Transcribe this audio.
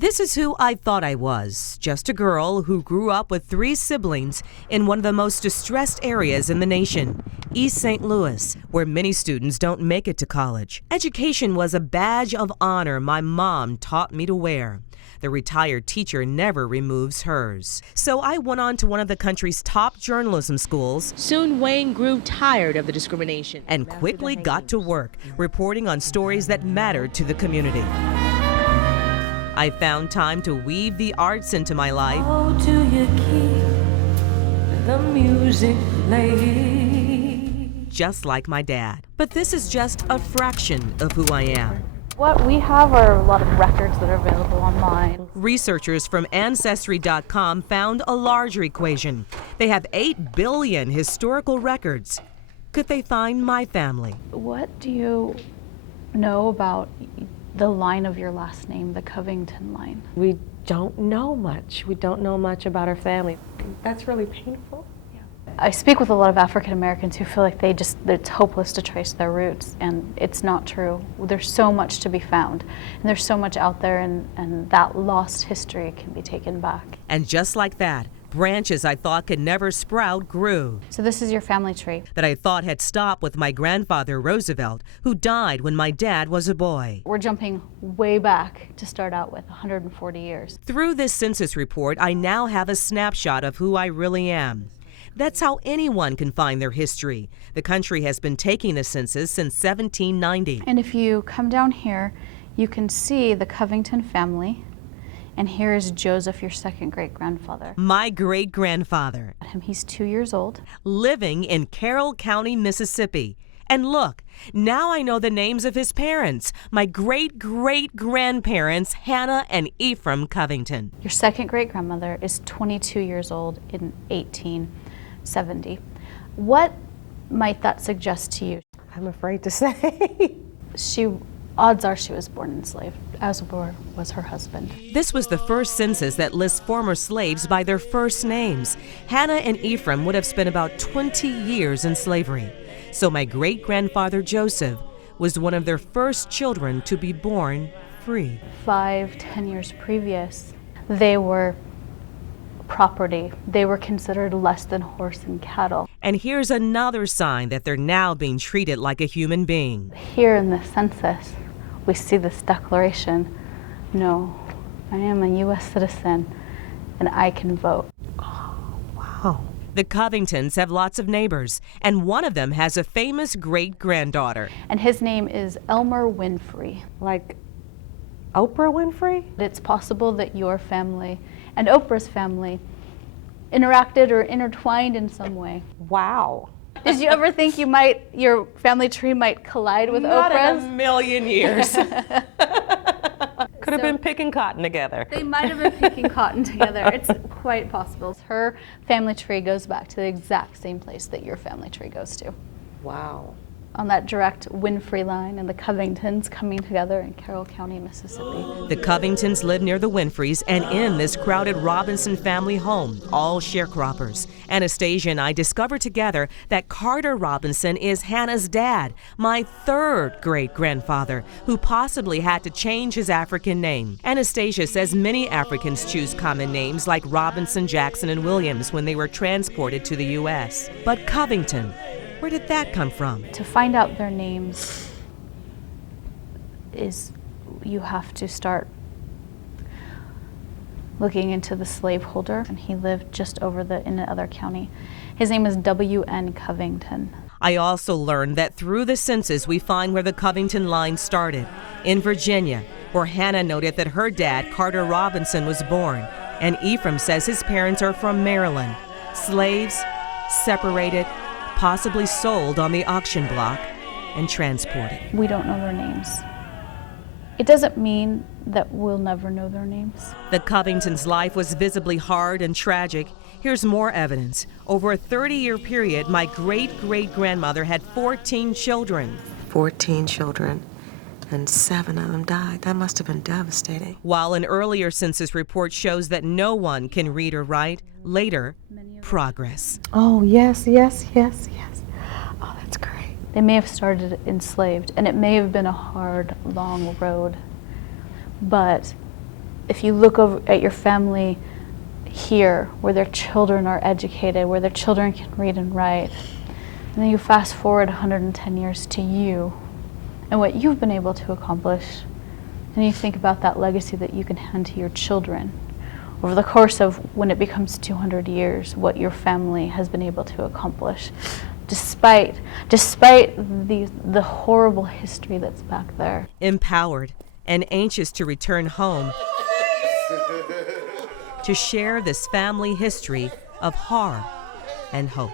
This is who I thought I was, just a girl who grew up with 3 siblings in one of the most distressed areas in the nation, East St. Louis, where many students don't make it to college. Education was a badge of honor my mom taught me to wear. The retired teacher never removes hers. So I went on to one of the country's top journalism schools. Soon Wayne grew tired of the discrimination And quickly got to work, reporting on stories that mattered to the community. I found time to weave the arts into my life. How do you keep the music playing? Just like my dad. But this is just a fraction of who I am. What we have are a lot of records that are available online. Researchers from Ancestry.com found a larger equation. They have 8 billion historical records. Could they find my family? What do you know about the line of your last name, the Covington line? We don't know much. We don't know much about our family. That's really painful. I speak with a lot of African Americans who feel like it's hopeless to trace their roots, and it's not true. There's so much to be found, and there's so much out there, and that lost history can be taken back. And just like that, branches I thought could never sprout grew. So this is your family tree. That I thought had stopped with my grandfather Roosevelt, who died when my dad was a boy. We're jumping way back to start out with 140 years. Through this census report, I now have a snapshot of who I really am. That's how anyone can find their history. The country has been taking the census since 1790. And if you come down here, you can see the Covington family. And here is Joseph, your second great-grandfather. My great-grandfather. He's 2 years old. Living in Carroll County, Mississippi. And look, now I know the names of his parents, my great-great-grandparents, Hannah and Ephraim Covington. Your second great-grandmother is 22 years old in 1870. What might that suggest to you? I'm afraid to say. Odds are she was born enslaved, as was her husband. This was the first census that lists former slaves by their first names. Hannah and Ephraim would have spent about 20 years in slavery. So my great-grandfather Joseph was one of their first children to be born free. 5-10 years previous, they were property. They were considered less than horse and cattle. And here's another sign that they're now being treated like a human being. Here in the census, we see this declaration: no, I am a U.S. citizen and I can vote. Oh, wow. The Covingtons have lots of neighbors, and one of them has a famous great-granddaughter. And his name is Elmer Winfrey. Like Oprah Winfrey? It's possible that your family and Oprah's family interacted or intertwined in some way. Wow. Did you ever think your family tree might collide with Not Oprah's? in a million years. Could have been picking cotton together. They might have been picking cotton together. It's quite possible. Her family tree goes back to the exact same place that your family tree goes to. Wow. On that direct Winfrey line, and the Covingtons coming together in Carroll County, Mississippi. The Covingtons live near the Winfreys and in this crowded Robinson family home, all sharecroppers. Anastasia and I discovered together that Carter Robinson is Hannah's dad, my third great-grandfather, who possibly had to change his African name. Anastasia says many Africans choose common names like Robinson, Jackson, and Williams when they were transported to the U.S. But Covington, where did that come from? To find out their names you have to start looking into the slaveholder, and he lived just over in the other county. His name is W.N. Covington. I also learned that through the census we find where the Covington line started, in Virginia, where Hannah noted that her dad, Carter Robinson, was born, and Ephraim says his parents are from Maryland. Slaves, separated, possibly sold on the auction block and transported. We don't know their names. It doesn't mean that we'll never know their names. The Covingtons' life was visibly hard and tragic. Here's more evidence. Over a 30-year period, my great-great-grandmother had 14 children. 14 children, and 7 of them died. That must have been devastating. While an earlier census report shows that no one can read or write, later, progress. Oh, yes. Oh, that's great. They may have started enslaved, and it may have been a hard, long road, but if you look over at your family here, where their children are educated, where their children can read and write, and then you fast forward 110 years to you and what you've been able to accomplish, and you think about that legacy that you can hand to your children over the course of when it becomes 200 years, what your family has been able to accomplish, despite the horrible history that's back there. Empowered and anxious to return home to share this family history of horror and hope.